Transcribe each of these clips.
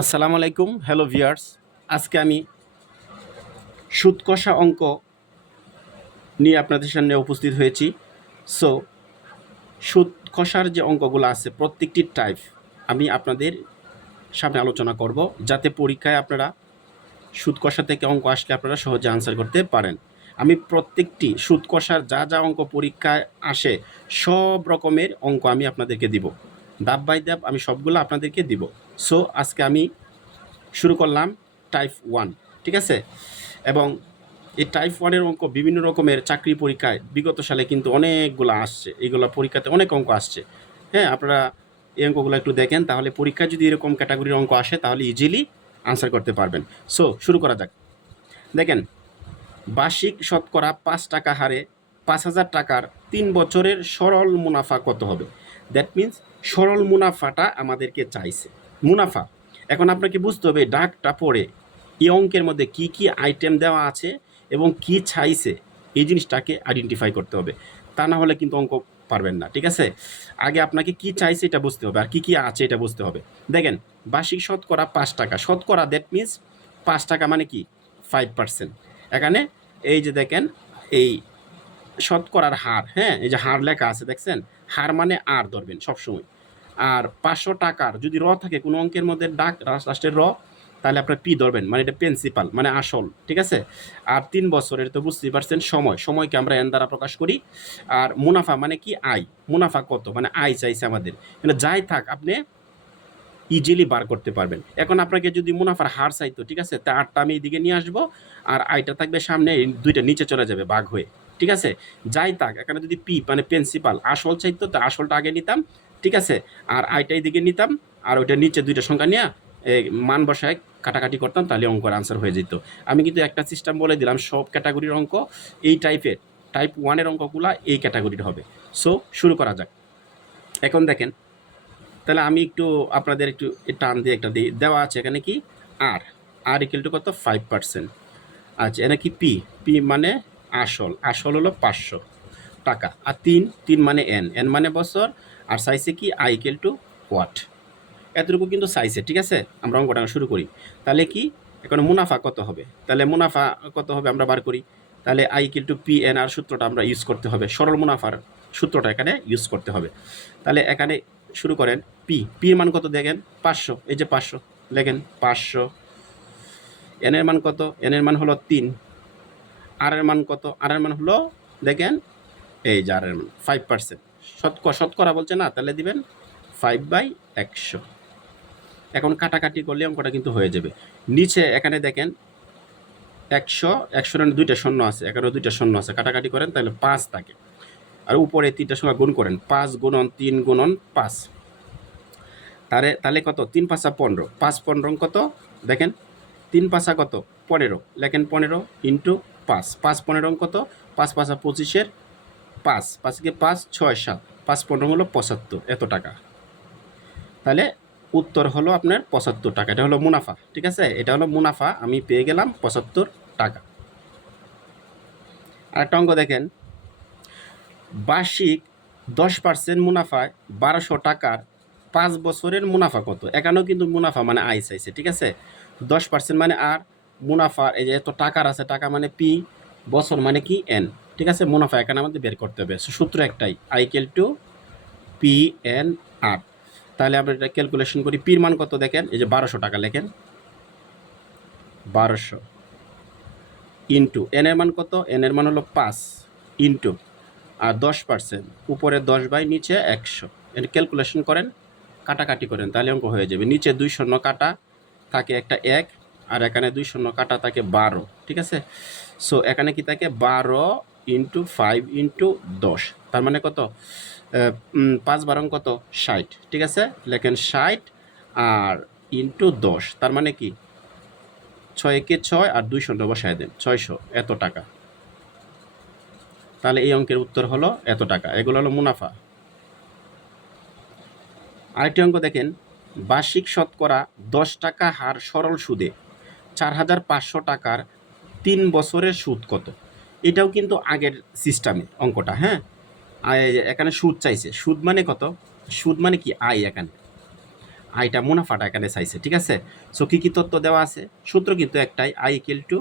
আসসালামু আলাইকুম, hello viewers. আজকে আমি সুদ কষা অঙ্ক নিয়ে আপনাদের সামনে উপস্থিত হয়েছি। সো সুদ কষার যে অঙ্কগুলো আছে প্রত্যেকটি টাইপ আমি আপনাদের সামনে আলোচনা করব, যাতে পরীক্ষায় আপনারা সুদ কষা থেকে অঙ্ক আসলে আপনারা সহজে আনসার করতে পারেন। আমি প্রত্যেকটি সুদ কষার যা যা অঙ্ক পরীক্ষায় আসে সব রকমের অঙ্ক আমি আপনাদেরকে দিব, ধাপ বাই ধাপ আমি সবগুলো আপনাদেরকে দিব। সো আজকে আমি শুরু করলাম টাইপ 1, ঠিক আছে? এবং এই টাইপ 1-এর অঙ্ক বিভিন্ন রকমের চাকরি পরীক্ষায় বিগত সালে কিন্তু অনেকগুলো আসছে, এইগুলো পরীক্ষাতে অনেক অঙ্ক আসছে। হ্যাঁ, আপনারা এই অঙ্কগুলো একটু দেখেন, তাহলে পরীক্ষায় যদি এরকম ক্যাটাগরির অঙ্ক আসে তাহলে ইজিলি আনসার করতে পারবেন। সো শুরু করা যাক। দেখেন, বার্ষিক শতকরা 5 টাকা হারে 5,000 টাকার 3 বছরের সরল মুনাফা কত হবে? দ্যাট মিন্স সরল মুনাফাটা আমাদেরকে চাইছে, মুনাফা। এখন আপনাকে বুঝতে হবে ডাকটা পড়ে এই অঙ্কের মধ্যে কি কি আইটেম দেওয়া আছে এবং কি চাইছে এই জিনিসটাকে আইডেন্টিফাই করতে হবে, তা না হলে কিন্তু অঙ্ক পারবেন না, ঠিক আছে? আগে আপনাকে কি চাইছে এটা বুঝতে হবে আর কি কি আছে এটা বুঝতে হবে। দেখেন, বার্ষিক শতকরা 5 টাকা, শতকরা দ্যাট মিন্স 5 টাকা মানে কি 5%। এখানে এই যে দেখেন, এই শতকরার হার, হ্যাঁ, এই যে হার লেখা আছে দেখছেন, হার মানে আর ধরবেন সবসময়। আর 500 টাকার যদি র থাকে কোনো অঙ্কের মধ্যে ডাক রাষ্ট্রের র, তাহলে আপনার পি ধরবেন, মানে এটা প্রিন্সিপাল মানে আসল, ঠিক আছে? আর 3 বছরের তো বুঝতেই পারছেন সময়, সময়কে আমরা এন দ্বারা প্রকাশ করি। আর মুনাফা মানে কি আয়, মুনাফা কত মানে আয় চাইছে আমাদের, মানে যাই থাক আপনি ইজিলি বার করতে পারবেন। এখন আপনাকে যদি মুনাফার হার চাইতো, ঠিক আছে, তা আটটা আমি এইদিকে নিয়ে আসবো আর আইটা থাকবে সামনে, দুইটা নিচে চলে যাবে ভাগ হয়ে, ঠিক আছে? যাই থাক, এখানে যদি পি মানে প্রিন্সিপাল আসল চাইতো তা আসলটা আগে নিতাম, ঠিক আছে? আর আইটা এইদিকে নিতাম আর ওইটা নিচে দুইটা সংখ্যা নিয়ে মান বসায় কাটাকাটি করতাম, তাহলে অঙ্কের আনসার হয়ে যেত। আমি কিন্তু একটা সিস্টেম বলে দিলাম, সব ক্যাটাগরির অঙ্ক এই টাইপের, টাইপ 1-এর অঙ্কগুলো এই ক্যাটাগরির হবে। সো শুরু করা যাক। এখন দেখেন, তাহলে আমি একটু আপনাদের একটু টান দিয়ে একটা দেওয়া আছে এখানে কি আর, আর ইকুয়াল টু কত 5%। আচ্ছা, এখানে কি পি, পি মানে আসল, আসল হলো 500 টাকা। আর তিন, তিন মানে এন, এন মানে বছর। আর সাইজে কি আই ইকুয়াল টু ওয়াট, এতটুকু কিন্তু সাইজে, ঠিক আছে? আমরা অঙ্কটা শুরু করি। তাহলে কি এখন মুনাফা কত হবে, তাহলে মুনাফা কত হবে আমরা বার করি। তাহলে I equal to P N R সূত্রটা আমরা ইউজ করতে হবে, সরল মুনাফার সূত্রটা এখানে ইউজ করতে হবে। তাহলে এখানে শুরু করেন, পি, পির মান কত দেখেন 500, এই যে 500 লেখেন 500। এন এর মান কত, এন এর মান হলো 3। আর এর মান কত, আর এর মান হলো দেখেন এই যে আর এর মান 5%। শতকরা বলছে না, তাহলে দিবেন 5/100। এখন কাটাকাটি করলে অঙ্কটা কিন্তু হয়ে যাবে। নিচে এখানে দেখেন 100, 100 রানে দুইটা শূন্য আছে, এখানেও দুইটা শূন্য আছে, কাটাকাটি করেন তাহলে 5 থাকে। আর উপরে 3টা সংখ্যা গুণ করেন, 5 গুণন 3 গুণন 5, তাহলে তাহলে কত 3 5 15, 5 15 কত দেখেন, 3 5 কত 15, লেখেন 15 ইন্টু 5, 5 15 কত 5 5 25-এর 5, 5 কে 5 6 7, 5 15 হলো 75, এত টাকা। তাহলে উত্তর হলো আপনার 75 টাকা, এটা হলো মুনাফা, ঠিক আছে? এটা হলো মুনাফা, আমি পেয়ে গেলাম 75 টাকা। আরেকটা অঙ্ক দেখেন, বার্ষিক 10% মুনাফায় 1200 টাকার 5 বছরের মুনাফা কত? এখানেও কিন্তু মুনাফা মানে আয় চাইছে, ঠিক আছে? 10% মানে আর, মুনাফা এই যে এত টাকার আছে, টাকা মানে পি, বছর মানে কি এন, ঠিক আছে? মুনাফা এখানে আমাদের বের করতে হবে। সূত্র একটাই, I equal to P N R. তাহলে আমরা এটা ক্যালকুলেশন করি। পির মান কত দেখেন, এই যে 1200 টাকা লেখেন, 1200 ইন্টু এন এর মান কত, এন এর মান হলো 5 ইন্টু আর 10%, উপরে 10 বাই নিচে 100। এটা ক্যালকুলেশন করেন, কাটাকাটি করেন, তাহলে অঙ্ক হয়ে যাবে। নিচে 2 শূন্য কাটা থাকে একটা 1, আর এখানে 2 শূন্য কাটা থাকে 12, ঠিক আছে? সো এখানে কি থাকে 12 ইন্টু 5 ইন্টু 10, তার মানে কত 5 12 কত 60, ঠিক আছে? লেখেন 60 আর ইন্টু 10, তার মানে কি 6 কে 6 আর 2 শূন্য বসায় দেন, 600, এত টাকা। তাহলে এই অঙ্কের উত্তর হলো এত টাকা। এগুলো হলো মুনাফা। আরেকটি অঙ্ক দেখেন, বার্ষিক শতকরা 10 টাকা হার সরল সুদে 4500 টাকার 3 বছরের সুদ কত? এটাও কিন্তু আগের সিস্টেমে অঙ্কটা, হ্যাঁ? এখানে সুদ চাইছে, সুদ মানে কত, সুদ মানে কি আয়, এখানে আইটা মুনাফাটা এখানে চাইছে, ঠিক আছে। সো কী কী তথ্য দেওয়া আছে, সূত্র কিন্তু একটাই, I equal to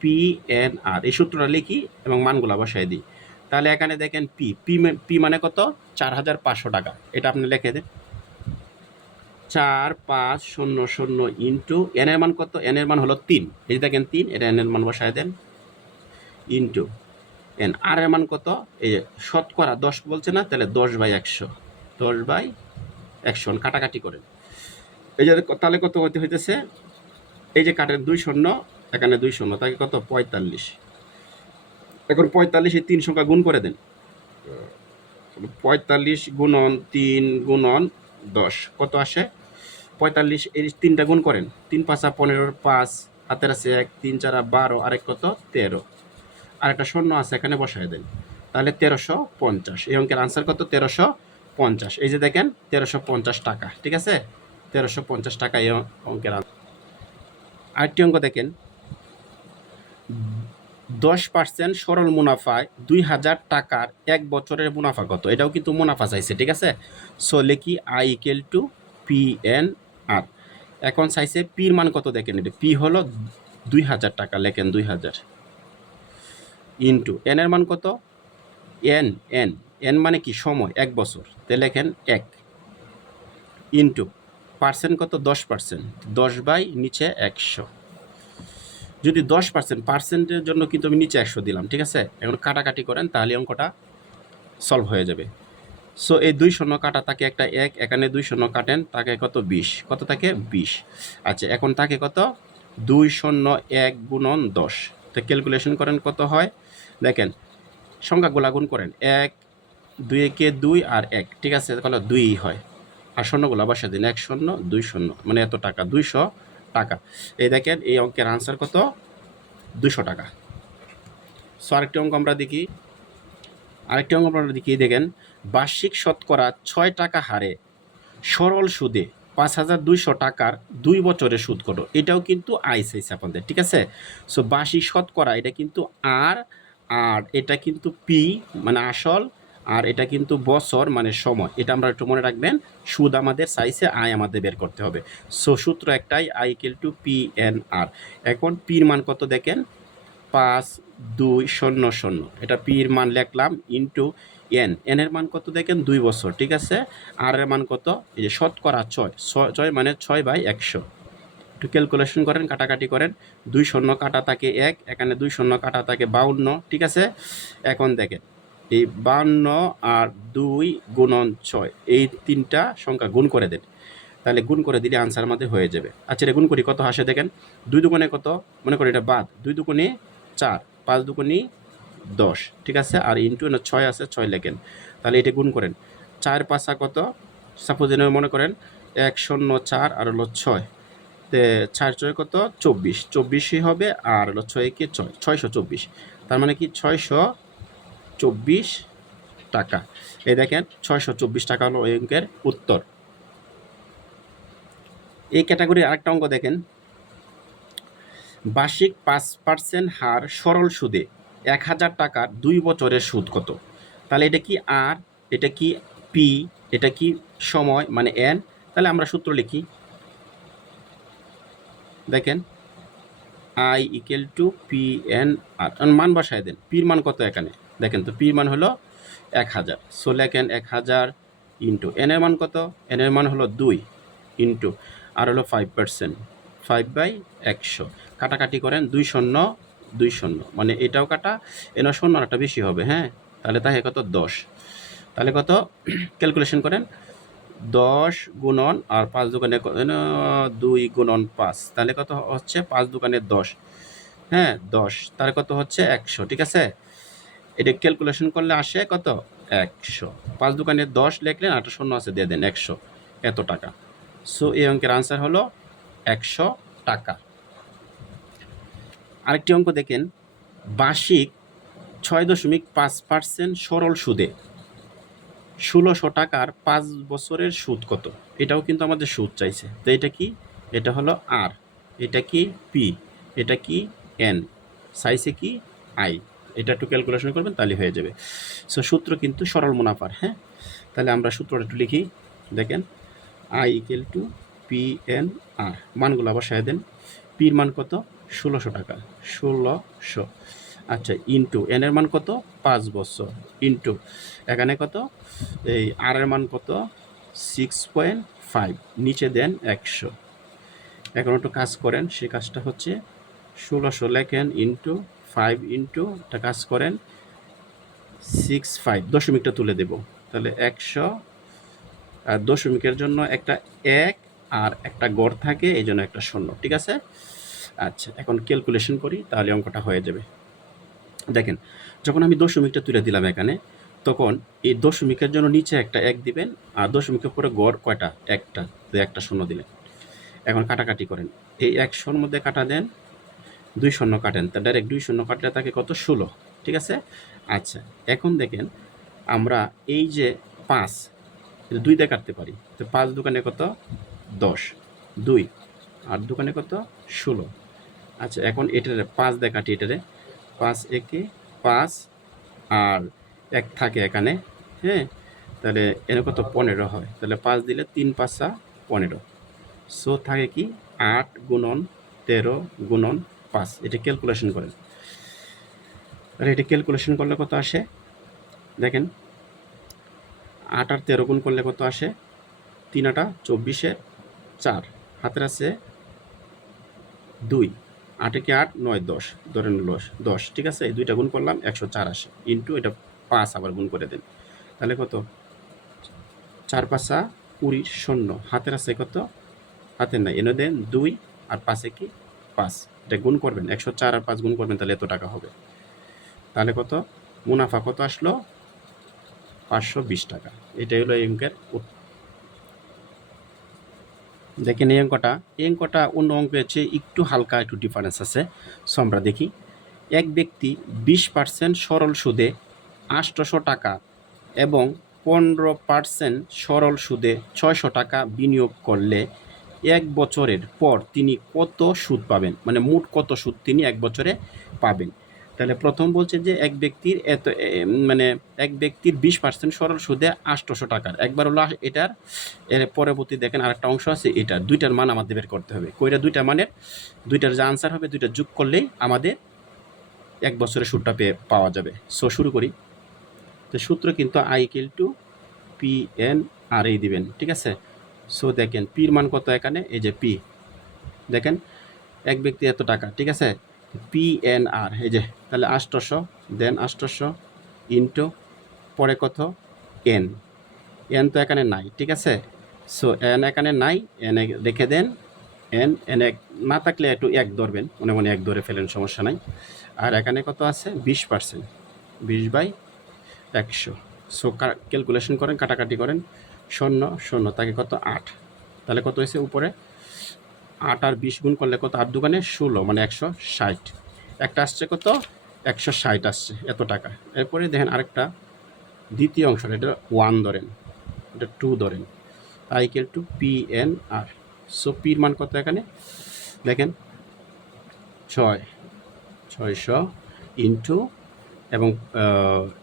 P N R, এই সূত্রটা লিখি এবং মানগুলো বসাই দিই। তাহলে এখানে দেখেন পি পি পি মানে কত, 4,500 টাকা, এটা আপনি লিখে দেন 4,500 ইন্টু এন এর মান কত, এন এর মান হলো 3, এই যে দেখেন 3, এটা এন এর মান বসায় দেন ইন্টু এন, আর এর মান কত, এই যে শতকরা 10 বলছে না, তাহলে 10/100, 10/100 কাটাকাটি করেন, এই যে তাহলে কত হতে হইতেছে, এই যে কাটের 2 শূন্য, এখানে 2 শূন্য, তাকে কত 45, এখন 45 এই 3 সংখ্যা গুণ করে দেন, 45 গুণন 3 গুণন 10 কত আসে, 45, এই 3টা গুণ করেন, 3 5 15, 5 হাতের আছে 1, 3 4 12, আরেক কত 13, আর একটা শূন্য আছে এখানে বসায় দেন, তাহলে 1350, এই অঙ্কের আনসার কত 1350, এই যে দেখেন 1350 টাকা, ঠিক আছে, 1350 টাকা এই অঙ্কের আনসার। আরেকটি অঙ্ক দেখেন, 10% সরল মুনাফায় 2,000 টাকার 1 বছরের মুনাফা কত, এটাও কিন্তু মুনাফা চাইছে, ঠিক আছে। সো লিখি I equal to P N R, এখন চাইছে পির মান কত, দেখেন এটা পি হলো 2,000 টাকা, লেখেন 2,000 ইন্টু এন এর মান কত, এন এন এন মানে কি সময়, 1 বছর, তে লেখেন 1 ইন্টু পার্সেন্ট কত 10%, 10 বাই নিচে 100, যদি 10% পার্সেন্টের জন্য কিন্তু আমি নিচে 100 দিলাম, ঠিক আছে। এখন কাটাকাটি করেন, তাহলে অঙ্কটা সলভ হয়ে যাবে। সো এই 2 শূন্য কাটা তাকে একটা 1, এখানে 2 শূন্য কাটেন, তাকে কত 20, কত থাকে 20, আচ্ছা এখন তাকে কত 201 গুণন 10, তো ক্যালকুলেশন করেন কত হয়, দেখেন সংখ্যাগুলা গুণ করেন, 1 2 কে 2 আর 1, ঠিক আছে, তাহলে 2 হয়, আর শূন্যগুলো বসে দিন 1 শূন্য 2 শূন্য, মানে এত টাকা 200 টাকা, এই দেখেন এই অঙ্কের আনসার কত 200 টাকা। সো আরেকটি অঙ্ক আমরা দেখি, দেখেন বার্ষিক শতকরা 6 টাকা হারে সরল সুদে 5,200 টাকার 2 বছরের সুদ কত, এটাও কিন্তু আইসিআইসি আপনাদের, ঠিক আছে। সো বার্ষিক শতকরা এটা কিন্তু আর, আর এটা কিন্তু পি মানে আসল, আর এটা কিন্তু বছর মানে সময়, এটা আমরা একটু মনে রাখবেন, সুদ আমাদের চাইছে, আয় আমাদের বের করতে হবে। সো সূত্র একটাই, I equal to P N R, এখন পির মান কত দেখেন 5,200, এটা পির মান লিখলাম ইন্টু এন, এন এর মান কত দেখেন 2 বছর, ঠিক আছে, আর এর মান কত, এই যে শতকরা 6 মানে 6/100, একটু ক্যালকুলেশন করেন, কাটাকাটি করেন, 2 শূন্য কাটা থাকে 1, এখানে 2 শূন্য কাটা থাকে 52, ঠিক আছে। এখন দেখেন এই 52 আর 2 গুণন 6, এই 3টা সংখ্যা গুণ করে দেন, তাহলে গুণ করে দিলে আনসার আমাদের হয়ে যাবে। আচ্ছা এটা গুণ করি, কত আসে দেখেন, 2 দুগুণে কত, মনে করি এটা বাদ, 2 দুগুণে 4, 5 দুগুণে 10, ঠিক আছে, আর ইন্টু 6 আছে 6 লেখেন, তাহলে এটা গুণ করেন, 4 5 কত, সাপোজ মনে করেন 104 আর হলো 6, তে 4 6 কত 24, 24ই হবে, আর হলো 6 কি 624, তার মানে কি 624 টাকা, এই দেখেন 624 টাকা হলো এই অঙ্কের উত্তর। এই ক্যাটাগরির আরেকটা অঙ্ক দেখেন, বার্ষিক 5% হার সরল সুদে 1,000 টাকার 2 বছরের সুদ কত, তাহলে এটা কি আর, এটা কি পি, এটা কি সময় মানে এন, তাহলে আমরা সূত্র লিখি, দেখেন I equal to P N R, মান বসায় দেন, পির মান কত এখানে দেখেন, তো পির মান হলো 1,000, সো লেখেন 1,000 ইন্টু এন এর মান কত, এন এর মান হলো 2 ইন্টু আর হলো 5%, 5/100, কাটাকাটি করেন, 2 শূন্য 2 শূন্য, মানে এটাও কাটা, এন শূন্য একটা বেশি হবে, হ্যাঁ, তাহলে তাই কত 10, তাহলে কত ক্যালকুলেশন করেন, 10 গুণন আর 5 দোকানে 2 গুণন 5, তাহলে কত হচ্ছে 5 দোকানে 10, হ্যাঁ 10, তাহলে কত হচ্ছে 100, ঠিক আছে, এটা ক্যালকুলেশন করলে আসে কত 100, 5 দোকানে 10 লিখলেন, 8 শূন্য আছে দিয়ে দেন 100, এত টাকা। সো এই অঙ্কের আনসার হলো 100 টাকা। আরেকটি অঙ্ক দেখেন, বার্ষিক 6.5% সরল সুদে 1,600 টাকার 5 বছরের সুদ কত, এটাও কিন্তু আমাদের সুদ চাইছে, তো এটা কি, এটা হলো আর, এটা কি পি, এটা কি এন, চাইছে কি আই, এটা একটু ক্যালকুলেশন করবেন তাহলে হয়ে যাবে। সো সূত্র কিন্তু সরল মুনাফার, হ্যাঁ, তাহলে আমরা সূত্রটা একটু লিখি, দেখেন I equal to P N R, মানগুলো বসায় দেন। পির মান কত? 1600 টাকা, 1600। আচ্ছা, ইন্টু এন এর মান কত? 5 বছর, ইন্টু এখানে কত, এই আর এর মান কত? 6.5, নিচে দেন 100। এখন একটু কাজ করেন, সেই কাজটা হচ্ছে 1600 লেখেন ইন্টু 5 ইন্টু, একটা কাজ করেন 65, দশমিকটা তুলে দেব, তাহলে 100। আর দশমিকের জন্য একটা 1 আর একটা গড় থাকে, এই জন্য একটা শূন্য, ঠিক আছে। আচ্ছা, এখন ক্যালকুলেশন করি, তাহলে অঙ্কটা হয়ে যাবে। দেখেন, যখন আমি দশমিকটা তুলে দিলাম এখানে, তখন এই দশমিকের জন্য নিচে একটা 1 দিবেন, আর দশমিকের পরে গড় কয়টা? একটা, তো একটা শূন্য দিলেন। এখন কাটাকাটি করেন, এই 100-র মধ্যে কাটা দেন, 2 শূন্য কাটেন, তা ডাইরেক্ট 2 শূন্য কাটলে থাকে কত? 16, ঠিক আছে। আচ্ছা, এখন দেখেন আমরা এই যে 5, 2 দিয়ে কাটতে পারি, তো 5 দোকানে কত? 10, 2 আর দোকানে কত? 16। আচ্ছা, এখন এটারে 5 দিয়ে কাটি, এটারে 5 একে 5 আর 1 থাকে এখানে, হ্যাঁ, তাহলে এর কত? 15 হয়, তাহলে 5 দিলে 3 5 15, সো থাকে কি 8 গুণন 13 গুণন 5। এটা ক্যালকুলেশন করেন, তাহলে এটা ক্যালকুলেশন করলে কত আসে? দেখেন, 8 আর 13 গুণ করলে কত আসে? 3 8 24 4, হাতের আছে 2, 8 একে 8 9 10, ধরেন 10, ঠিক আছে। এই দুইটা গুণ করলাম 104 আসে, ইন্টু এটা 5 আবার গুণ করে দেন, তাহলে কত? 4 5 20, শূন্য, হাতের আছে কত? হাতের নাই, এনে দেন 2 আর 5 একে 5, এটা গুণ করবেন, 104 আর 5 গুণ করবেন, তাহলে এত টাকা হবে। তাহলে কত মুনাফা কত আসলো? 520 টাকা। এটাই হলো এই অঙ্কের উত্তর। দেখেন, এই অঙ্কটা অন্য অঙ্কের চেয়ে একটু হালকা, একটু ডিফারেন্স আছে। সো আমরা দেখি, এক ব্যক্তি 20% সরল সুদে 800 টাকা এবং 15% সরল সুদে 600 টাকা বিনিয়োগ করলে 1 বছরের পর তিনি কত সুদ পাবেন, মানে মোট কত সুদ তিনি 1 বছরে পাবেন। তাহলে প্রথম বলছে যে এক ব্যক্তির মানে এক ব্যক্তির 20% সরল সুদে 800 টাকার, একবার হলো এটার, এর পরবর্তী দেখেন আরেকটা অংশ আছে, এটার দুইটার মান আমাদের বের করতে হবে। কইরা দুইটা মানের, দুইটার যে আনসার হবে, দুইটা যোগ করলেই আমাদের 1 বছরের সুদটা পাওয়া যাবে। সো শুরু করি। তো সূত্র কিন্তু I equal to P N R এই দিবেন, ঠিক আছে। সো দেখেন পির মান কত এখানে, এই যে পি, দেখেন এক ব্যক্তি এত টাকা, ঠিক আছে, পি এন আর, এই যে, তাহলে 800 দেন 800 ইন্টু পরে কত? এন, এন তো এখানে নাই, ঠিক আছে। সো এন এখানে নাই, এন রেখে দেন, এন না থাকলে একটু 1 ধরবেন, মনে মনে 1 ধরে ফেলেন, সমস্যা নাই। আর এখানে কত আছে? 20%, 20/100। সো ক্যালকুলেশন করেন, কাটাকাটি করেন, 0 0 তাকে কত? 8, তাহলে কত হয়েছে উপরে? 8 আর 20 গুণ করলে কত? 8 দোকানে 16, মানে 160। একটা আসছে কত? 160 আসছে, এত টাকা। এরপরে দেখেন আরেকটা, দ্বিতীয় অংশ, এটা 1 ধরেন, এটা 2 ধরেন, I equal to P N R. So পির মান কত এখানে? দেখেন 600 ইন্টু, এবং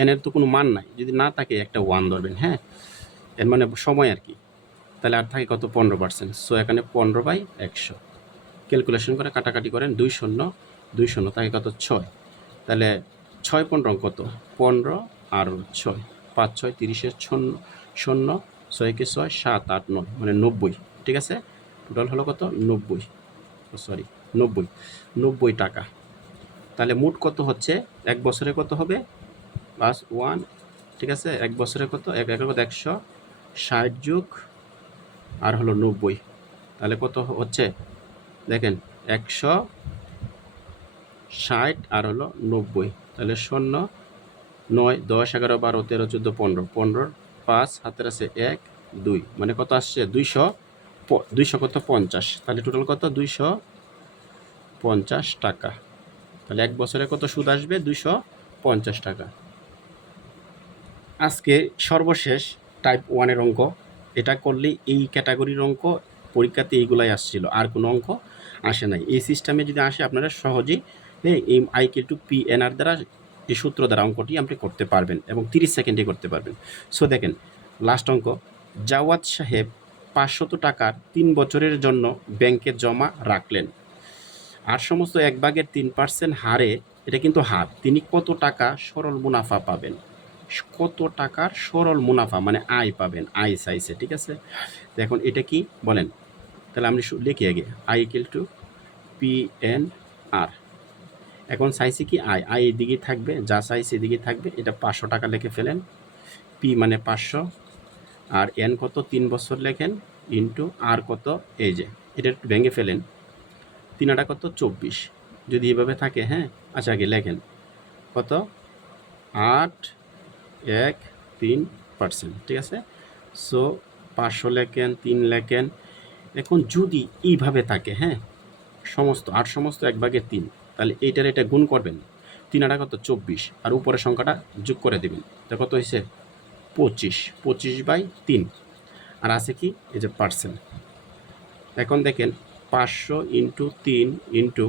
এনের তো কোনো মান নাই, যদি না থাকে একটা 1 ধরবেন, হ্যাঁ, এর মানে সময় আর কি। তাহলে আর থাকে কত? 15%। সো এখানে 15/100। ক্যালকুলেশন করে কাটাকাটি করেন, 2 0 2 0 থাকে কত? 6, তাহলে 6 15 কত? 15 আর 6, 5 6 30 শূন্য, 6 কে 6 7 8 9, মানে 90, ঠিক আছে। টোটাল হলো কত? 90 টাকা। তাহলে মোট কত হচ্ছে? 1 বছরে কত হবে? +1, ঠিক আছে। 1 বছরে কত? 1 কত? 160 যোগ আর হলো 90, তাহলে কত হচ্ছে? দেখেন 160 আর হলো 90, তাহলে 0 9 10 11 12 13 14 15, 15 5 হাতের আছে 1 2, মানে কত আসছে? 200 কত? 50, তাহলে টোটাল কত? 250 টাকা। তাহলে 1 বছরে কত সুদ আসবে? 250 টাকা। আজকে সর্বশেষ টাইপ 1-এর অঙ্ক, এটা করলেই এই ক্যাটাগরির অঙ্ক পরীক্ষাতে এইগুলাই আসছিল, আর কোনো অঙ্ক আসে নাই। এই সিস্টেমে যদি আসে, আপনারা সহজেই এই I equal to P N R দ্বারা, এই সূত্র দ্বারা অঙ্কটি আপনি করতে পারবেন এবং 30 সেকেন্ডে করতে পারবেন। সো দেখেন লাস্ট অঙ্ক, জাওয়াদ সাহেব 500 টাকার 3 বছরের জন্য ব্যাংকে জমা রাখলেন। আর সমস্ত 1/3% হারে, এটা কিন্তু হার, তিনি কত টাকা সরল মুনাফা পাবেন? কত টাকার সরল মুনাফা মানে আয় পাবেন, আয় চাইছে, ঠিক আছে? এখন এটা কি বলেন? তাহলে আমি লিখি আগে আই ইকুয়াল টু PNR। এখন চাইছি কি আয়, আয় এদিকে থাকবে, যা চাইছে এদিকে থাকবে, এটা 500 টাকা লিখে ফেলেন, পি মানে 500, আর এন কত 3 বছর লেখেন, ইন্টু আর কত, এই যে এটা একটু ভেঙে ফেলেন, 3 কত 24, যদি এভাবে থাকে, হ্যাঁ আচ্ছা আগে লেখেন কত 8.13%, ঠিক আছে? সো 500 লেখেন, 3 লেখেন। এখন যদি এইভাবে থাকে, হ্যাঁ সমস্ত 8 সমস্ত 1/3, তাহলে এইটার এটা গুণ করবেন, 3 কত 24, আর উপরের সংখ্যাটা যোগ করে দেবেন, তা কত হয়েছে 25/3, আর আছে কি এই যে পার্সেন্ট। এখন দেখেন 500 ইন্টু 3 ইন্টু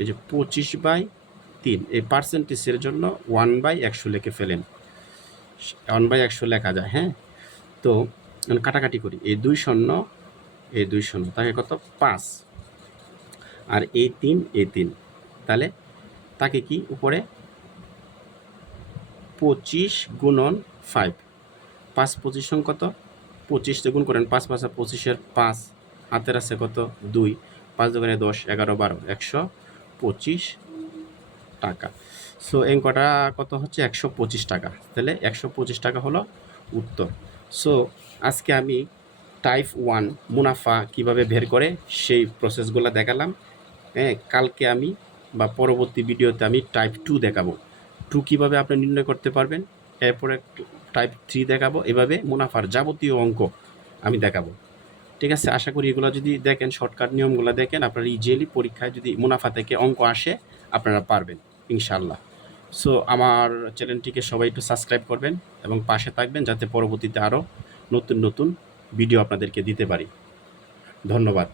এই যে 25/3, এই পার্সেন্টেজের জন্য 1/100 লিখে ফেলেন, 1/100 লেখা যায়, হ্যাঁ? তো কাটাকাটি করি, এই 2 শূন্য, এই 2 শূন্য, তাকে কত 5, আর এই 3, তাহলে তাকে কি উপরে 25 গুণন 5, 5 25 কত 25 গুণ করেন, 5 5 25-এর 5, হাতের আছে কত 2, 5 2 10, 11 12, 125 টাকা। সো এই কটা কত হচ্ছে 125 টাকা, তাহলে 125 টাকা হলো উত্তর। সো আজকে আমি টাইপ 1 মুনাফা কিভাবে বের করে সেই প্রসেসগুলো দেখালাম, হ্যাঁ? কালকে আমি বা পরবর্তী ভিডিওতে আমি টাইপ 2 দেখাবো, 2 কীভাবে আপনি নির্ণয় করতে পারবেন, এরপরে টাইপ 3 দেখাবো, এভাবে মুনাফার যাবতীয় অঙ্ক আমি দেখাবো, ঠিক আছে? আশা করি এগুলো যদি দেখেন, শর্টকাট নিয়মগুলো দেখেন, আপনারা ইজিলি পরীক্ষায় যদি মুনাফা থেকে অঙ্ক আসে আপনারা পারবেন ইনশাল্লাহ। সো আমার চ্যানেলটিকে সবাই একটু সাবস্ক্রাইব করবেন এবং পাশে থাকবেন, যাতে পরবর্তীতে আরও নতুন নতুন ভিডিও আপনাদেরকে দিতে পারি। ধন্যবাদ।